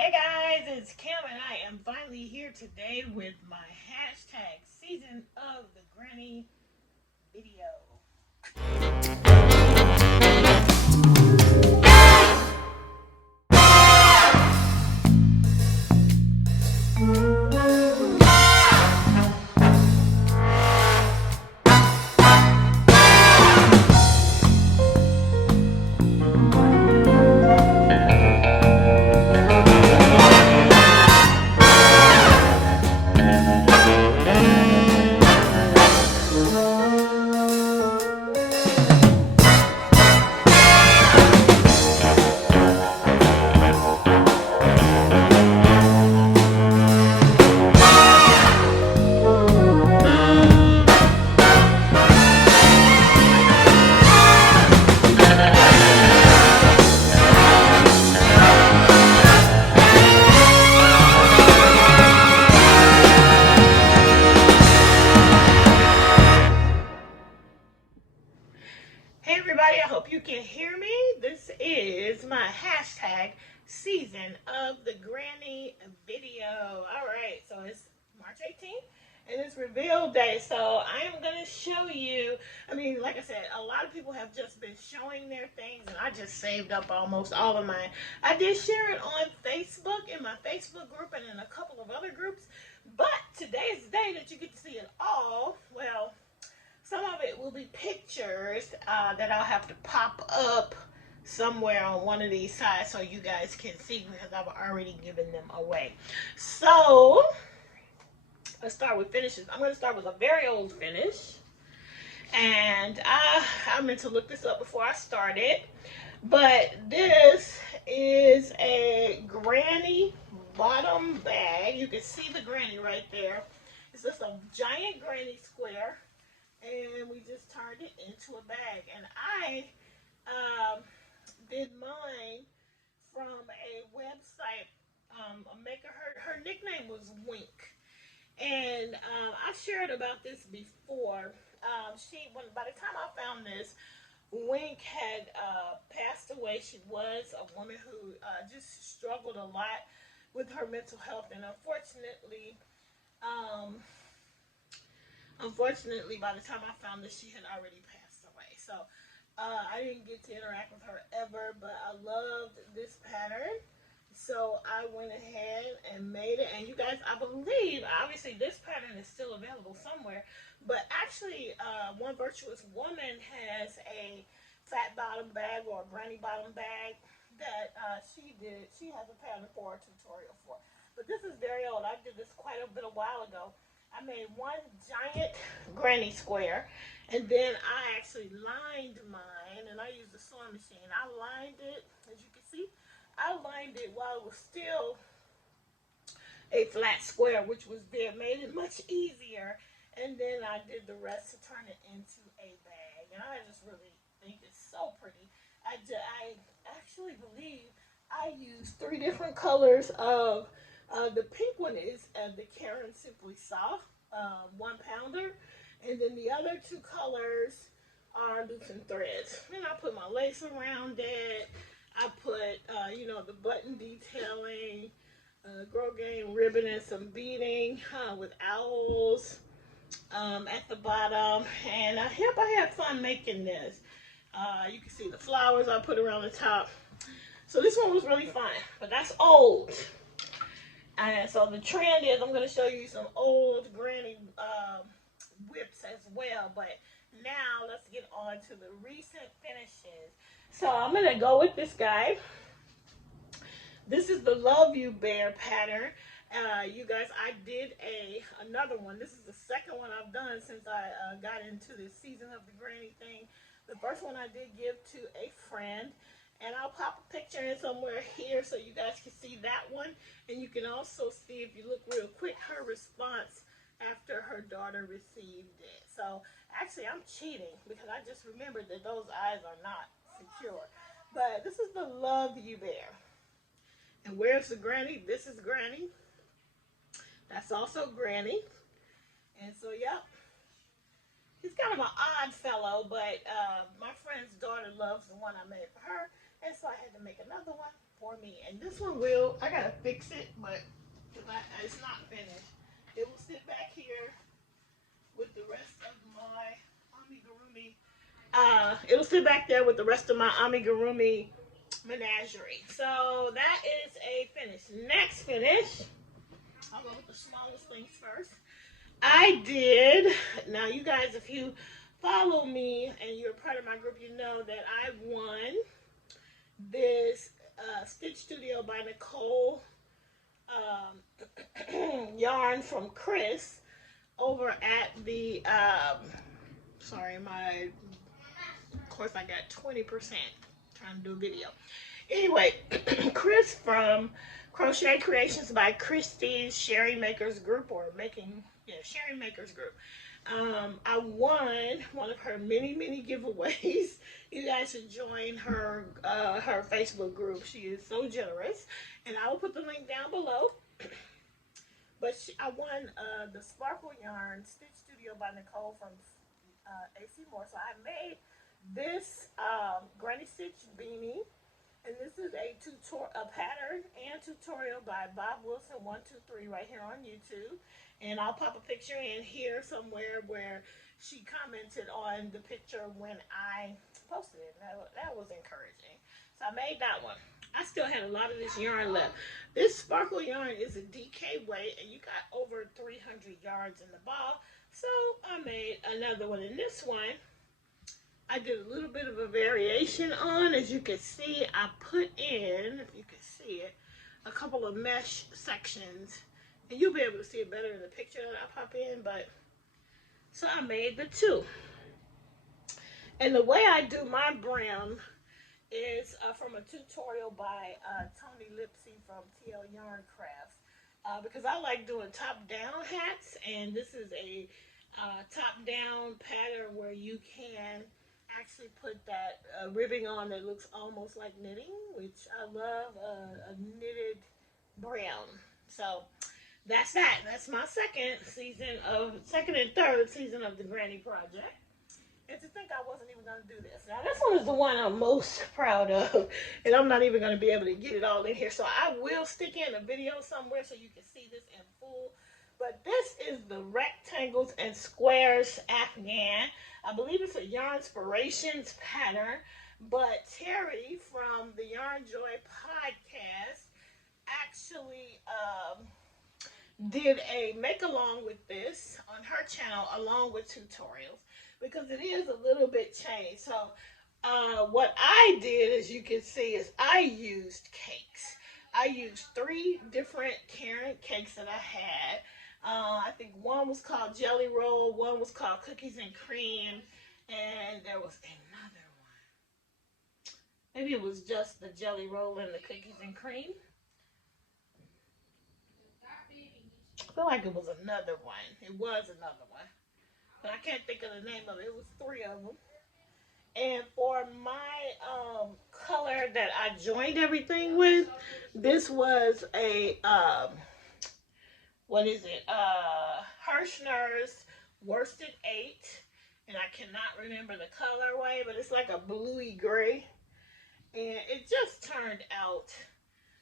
Hey guys, it's Kim and I am finally here today with my hashtag season of the Granny video. Hey everybody, I hope you can hear me. This is my hashtag season of the Granny video. Alright, so it's March 18th and it's reveal day. So I am going to show you, like I said, a lot of people have just been showing their things and I just saved up almost all of mine. I did share it on Facebook, in my Facebook group and in a couple of other groups, but today is the day that you get to see it all. Well, some of it will be pictures that I'll have to pop up somewhere on one of these sides so you guys can see because I've already given them away. So let's start with finishes. I'm going to start with a very old finish. And I meant to look this up before I started. But this is a granny bottom bag. You can see the granny right there. It's just a giant granny square. And we just turned it into a bag. And I did mine from a website, a maker. Her nickname was Wink. And I shared about this before. By the time I found this, Wink had passed away. She was a woman who just struggled a lot with her mental health, and unfortunately, by the time I found this, she had already passed away. So I didn't get to interact with her ever, but I loved this pattern. So I went ahead and made it. And you guys, I believe, obviously this pattern is still available somewhere. But actually, One Virtuous Woman has a flat bottom bag or a granny bottom bag that she did. She has a pattern for a tutorial for. But this is very old. I did this quite a bit a while ago. I made one giant granny square. And then I actually lined mine. And I used a sewing machine. I lined it, as you can see. I lined it while it was still a flat square, which made it much easier. And then I did the rest to turn it into a bag. And I just really think it's so pretty. I actually believe I used three different colors of, the pink one is the Karen Simply Soft 1 pounder. And then the other two colors are loops and threads. And I put my lace around it. I put, the button detailing, grosgrain ribbon and some beading with owls at the bottom. And I hope I had fun making this. You can see the flowers I put around the top. So this one was really fun, but that's old. And so the trend is I'm going to show you some old granny whips as well. But now let's get on to the recent finishes. So I'm going to go with this guy. This is the Love You Bear pattern. You guys, I did another one. This is the second one I've done since I got into this season of the granny thing. The first one I did give to a friend. And I'll pop a picture in somewhere here so you guys can see that one. And you can also see, if you look real quick, her response after her daughter received it. So actually I'm cheating because I just remembered that those eyes are not secure. But this is the Love You Bear. And where's the granny? This is granny. That's also granny. And so, yep. He's kind of an odd fellow, but my friend's daughter loves the one I made for her. And so I had to make another one for me. And this one will, I gotta fix it, but it's not finished. It will sit back here with the rest of my amigurumi. It'll sit back there with the rest of my amigurumi menagerie. So that is a finish. Next finish, I'll go with the smallest things first. I did, now you guys, if you follow me and you're part of my group, you know that I won this Stitch Studio by Nicole yarn from Chris over at the, sorry, of course I got 20% trying to do a video. Anyway, Chris from Crochet Creations by Christie's Sharing Makers Group, or Sharing Makers Group. I won one of her many giveaways. You guys should join her her Facebook group. She is so generous, and I will put the link down below. But I won the Sparkle Yarn Stitch Studio by Nicole from AC Moore. So I made this Granny Stitch beanie. And this is a pattern and tutorial by Bob Wilson 123 right here on YouTube. And I'll pop a picture in here somewhere where she commented on the picture when I posted it. That was encouraging. So I made that one. I still had a lot of this yarn left. This sparkle yarn is a DK weight, and you got over 300 yards in the ball. So I made another one. In this one, I did a little bit of a variation on. As you can see, I put in, if you can see it, a couple of mesh sections. And you'll be able to see it better in the picture that I pop in. But so I made the two. And the way I do my brim is from a tutorial by Tony Lipsy from TL Yarn Crafts. Because I like doing top-down hats. And this is a top-down pattern where you can actually put that ribbing on that looks almost like knitting, which I love, a knitted brim. So that's that. That's my second and third season of the Granny Project. And to think I wasn't even going to do this. Now this one is the one I'm most proud of, and I'm not even going to be able to get it all in here. So I will stick in a video somewhere so you can see this in full. But this is the Rectangles and Squares Afghan. I believe it's a Yarnspirations pattern, but Terry from the Yarn Joy podcast actually did a make-along with this on her channel along with tutorials, because it is a little bit changed. So what I did, as you can see, is I used cakes. I used 3 different Karen cakes that I had. I think one was called Jelly Roll, one was called Cookies and Cream, and there was another one. Maybe it was just the Jelly Roll and the Cookies and Cream. I feel like it was another one. It was another one. But I can't think of the name of it. It was 3 of them. And for my color that I joined everything with, this was a what is it? Hirschner's Worsted 8. And I cannot remember the colorway, but it's like a bluey gray. And it just turned out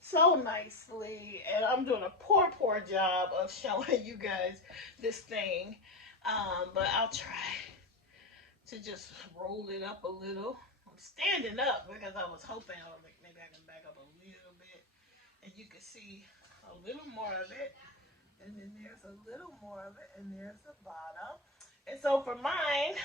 so nicely. And I'm doing a poor job of showing you guys this thing. But I'll try to just roll it up a little. I'm standing up because I was hoping maybe I can back up a little bit. And you can see a little more of it. And then there's a little more of it, and there's the bottom. And so for mine,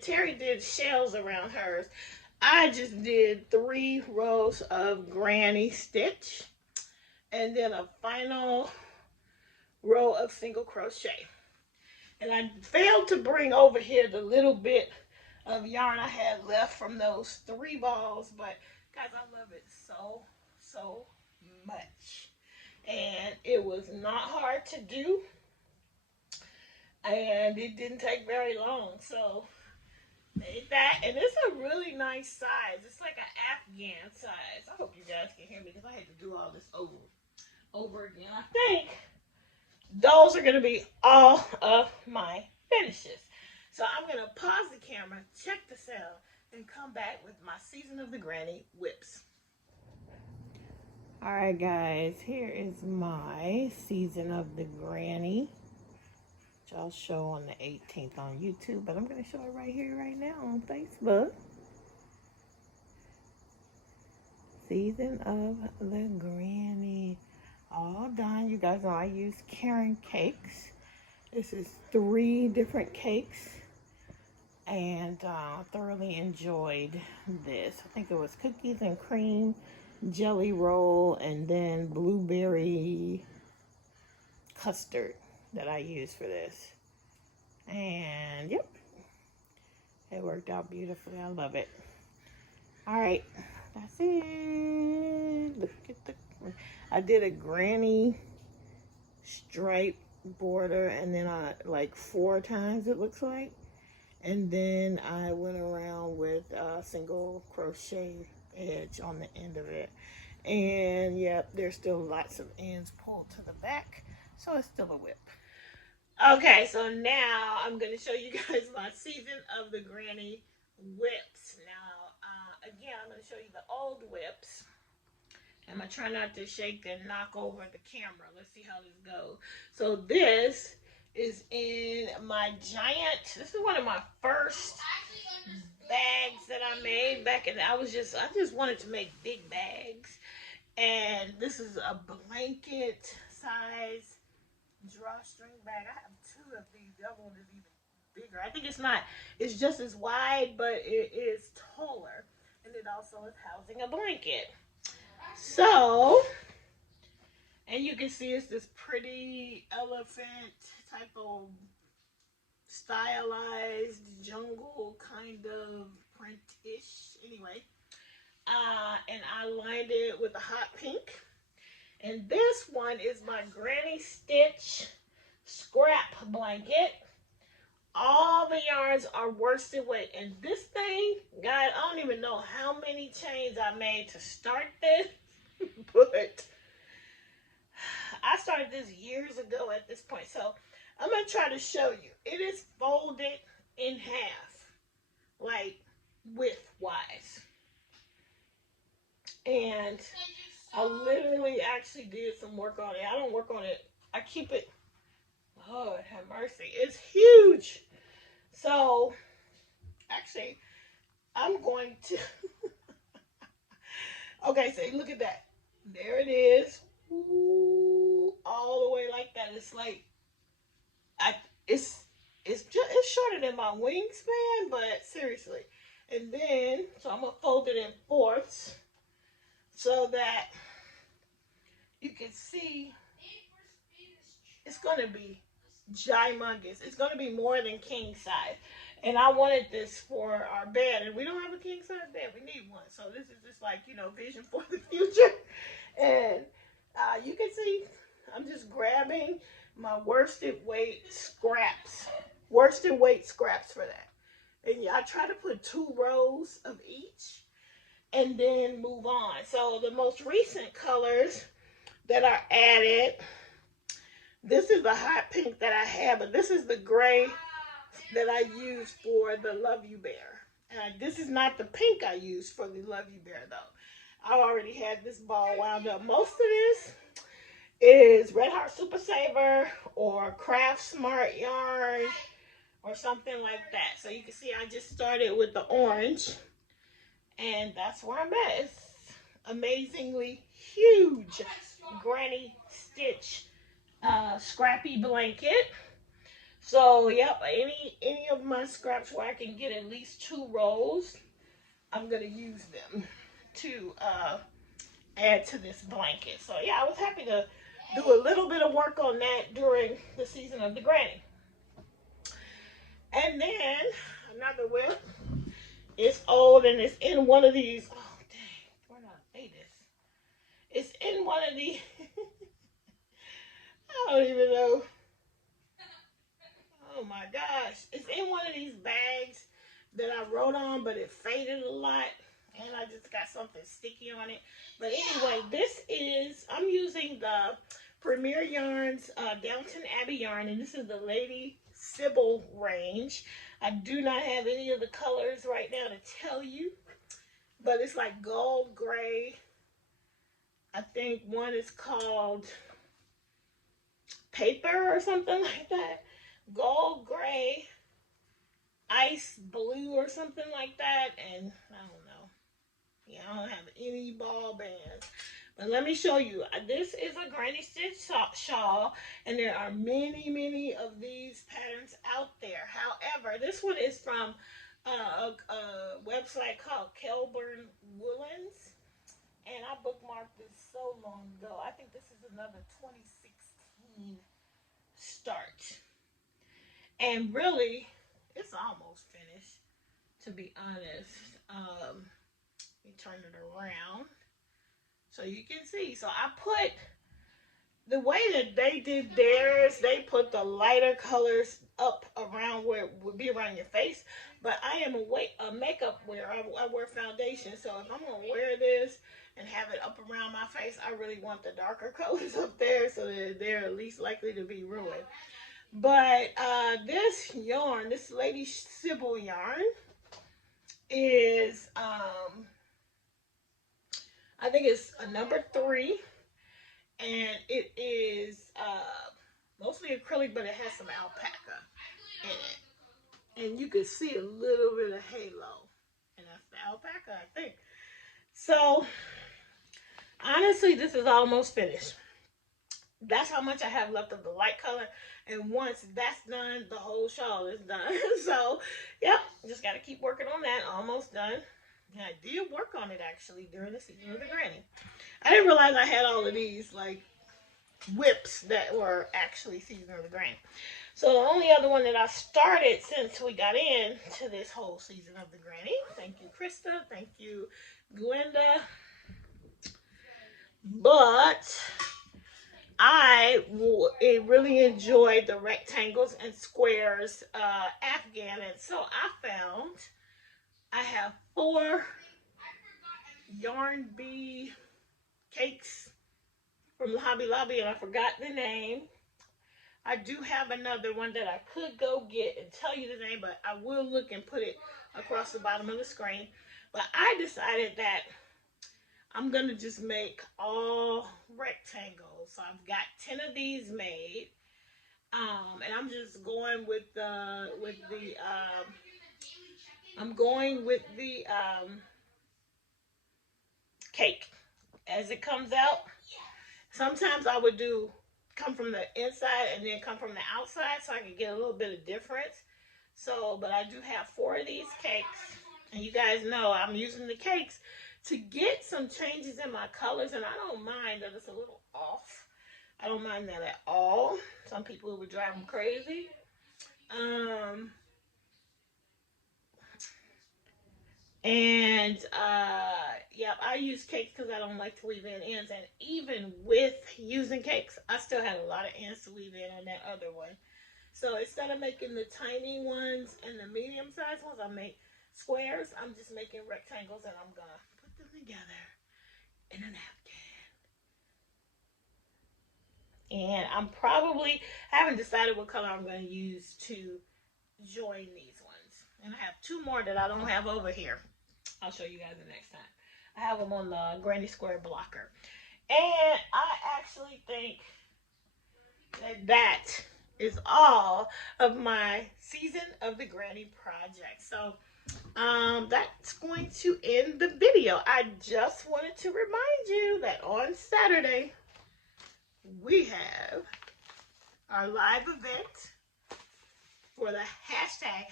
Terry did shells around hers. I just did 3 rows of granny stitch, and then a final row of single crochet. And I failed to bring over here the little bit of yarn I had left from those 3 balls, but guys, I love it so much. And it was not hard to do, and it didn't take very long. So made that, and it's a really nice size. It's like an Afghan size. I hope you guys can hear me because I had to do all this over again. I think those are going to be all of my finishes. So I'm going to pause the camera, check the sound, and come back with my Season of the Granny whips. Alright guys, here is my season of the granny, which I'll show on the 18th on YouTube, but I'm going to show it right here, right now on Facebook. Season of the granny. All done. You guys know I use Karen cakes. This is 3 different cakes, and thoroughly enjoyed this. I think it was cookies and cream, jelly roll, and then blueberry custard that I used for this. And yep, it worked out beautifully. I love it. All right, that's it. Look at the, I did a granny stripe border, and then I like 4 times it looks like, and then I went around with a single crochet edge on the end of it. And yep, there's still lots of ends pulled to the back, so it's still a whip. Okay, so now I'm going to show you guys my season of the granny whips. Now, again, I'm going to show you the old whips. I'm going to try not to shake and knock over the camera. Let's see how this goes. So this is in my giant, this is one of my first bags that I made back in, I just wanted to make big bags. And this is a blanket size drawstring bag. I have 2 of these. The other one is even bigger. I think it's just as wide, but it is taller. And it also is housing a blanket. So, and you can see it's this pretty elephant type of stylized jungle kind of print-ish. Anyway, and I lined it with a hot pink. And this one is my Granny Stitch scrap blanket. All the yarns are worsted weight. And this thing, God, I don't even know how many chains I made to start this. But I started this years ago at this point. So I'm going to try to show you. It is folded in half, like width-wise. And I literally actually did some work on it. I don't work on it. I keep it. Lord have mercy. It's huge. So, actually, I'm going to. Okay, so look at that. There it is. Ooh, all the way like that. It's like, it's shorter than my wingspan, but seriously. And then, so I'm gonna fold it in 4ths so that you can see it's going to be gymongous. It's going to be more than king size. And I wanted this for our bed. And we don't have a king size bed. We need one. So this is just like, vision for the future. And you can see I'm just grabbing my worsted weight scraps. Worsted weight scraps for that. And I try to put 2 rows of each and then move on. So the most recent colors that are added, this is the hot pink that I have, but this is the gray that I used for the Love You Bear. This is not the pink I used for the Love You Bear, though. I already had this ball wound up. Most of this is Red Heart Super Saver or Craft Smart Yarn or something like that. So you can see I just started with the orange, and that's where I'm at. It's amazingly huge Granny Stitch scrappy blanket. So yep, any of my scraps where I can get at least 2 rows, I'm gonna use them to add to this blanket. So yeah, I was happy to do a little bit of work on that during the season of the granny. And then another whip. It's old and it's in one of these. Oh dang, where did I lay this? It's in one of these. I don't even know. Oh my gosh. It's in one of these bags that I wrote on, but it faded a lot. And I just got something sticky on it. But anyway, I'm using the Premier Yarns Downton Abbey yarn. And this is the Lady Sybil range. I do not have any of the colors right now to tell you. But it's like gold, gray, I think one is called Paper or something like that. Gold, gray, ice blue or something like that. And I don't know. Yeah, I don't have any ball bands. But let me show you. This is a granny stitch shawl, and there are many, many of these patterns out there. However, this one is from a website called Kelburn Woolens, and I bookmarked this so long ago. I think this is another 2016 start. And really, it's almost finished, to be honest. Let me turn it around so you can see. So I put the way that they did theirs, they put the lighter colors up around where it would be around your face. But I am a makeup wearer. I wear foundation. So if I'm going to wear this and have it up around my face, I really want the darker colors up there so that they're least likely to be ruined. But this yarn, this Lady Sybil yarn, is, I think it's a number 3. And it is mostly acrylic, but it has some alpaca in it. And you can see a little bit of halo. And that's the alpaca, I think. So, honestly, this is almost finished. That's how much I have left of the light color. And once that's done, the whole shawl is done. So, yep, just got to keep working on that. Almost done. And I did work on it, actually, during the season of the granny. I didn't realize I had all of these, like, whips that were actually season of the granny. So the only other one that I started since we got into this whole season of the granny. Thank you, Krista. Thank you, Glenda. But I really enjoyed the rectangles and squares Afghan, and so I found I have 4 yarn bee cakes from Hobby Lobby, and I forgot the name. I do have another one that I could go get and tell you the name, but I will look and put it across the bottom of the screen. But I decided that I'm going to just make all rectangles. So I've got 10 of these made. And I'm just going with the cake as it comes out. Sometimes I would come from the inside and then come from the outside so I can get a little bit of difference. So, but I do have 4 of these cakes, and you guys know I'm using the cakes to get some changes in my colors, and I don't mind that it's a little off. I don't mind that at all. Some people would drive them crazy. Yeah, I use cakes because I don't like to weave in ends. And even with using cakes, I still had a lot of ends to weave in on that other one. So instead of making the tiny ones and the medium-sized ones, I make squares. I'm just making rectangles, and I'm going to put them together in a napkin. And I haven't decided what color I'm going to use to join these ones. And I have 2 more that I don't have over here. I'll show you guys the next time. I have them on the Granny Square blocker. And I actually think that is all of my season of the Granny project. So that's going to end the video. I just wanted to remind you that on Saturday we have our live event for the hashtag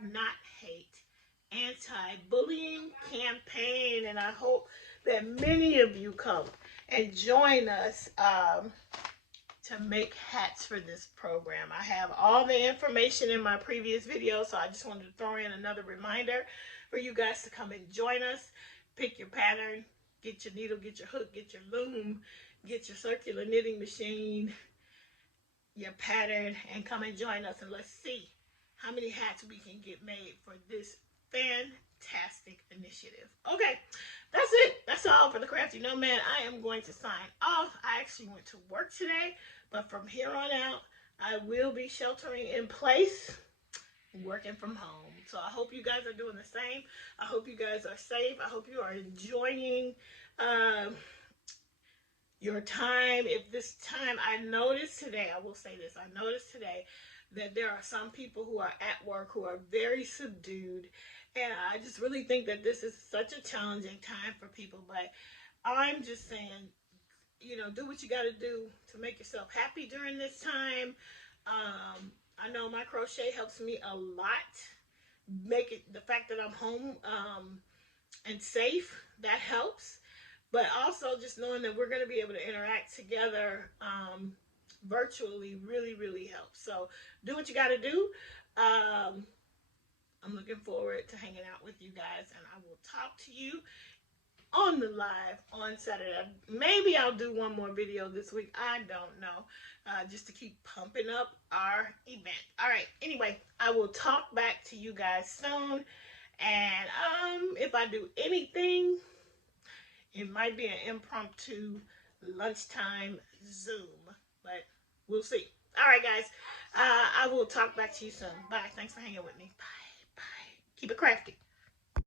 #HatNotHate anti-bullying campaign, and I hope that many of you come and join us to make hats for this program. I have all the information in my previous video, so I just wanted to throw in another reminder for you guys to come and join us. Pick your pattern, get your needle, get your hook, get your loom, get your circular knitting machine, your pattern, and come and join us, and let's see how many hats we can get made for this fantastic initiative. Okay, that's it. That's all for the Crafty Nomad. I am going to sign off. I actually went to work today, but from here on out, I will be sheltering in place, working from home. So I hope you guys are doing the same. I hope you guys are safe. I hope you are enjoying your time. If this time, I noticed today, I will say this, I noticed today that there are some people who are at work who are very subdued. And I just really think that this is such a challenging time for people. But I'm just saying, you know, do what you got to do to make yourself happy during this time. I know my crochet helps me a lot. Make it the fact that I'm home and safe, that helps. But also just knowing that we're going to be able to interact together virtually really, really helps. So do what you got to do. I'm looking forward to hanging out with you guys, and I will talk to you on the live on Saturday. Maybe I'll do one more video this week. I don't know. Just to keep pumping up our event. All right. Anyway, I will talk back to you guys soon. And if I do anything, it might be an impromptu lunchtime Zoom. But we'll see. All right, guys. I will talk back to you soon. Bye. Thanks for hanging with me. Bye. Bye. Keep it crafty.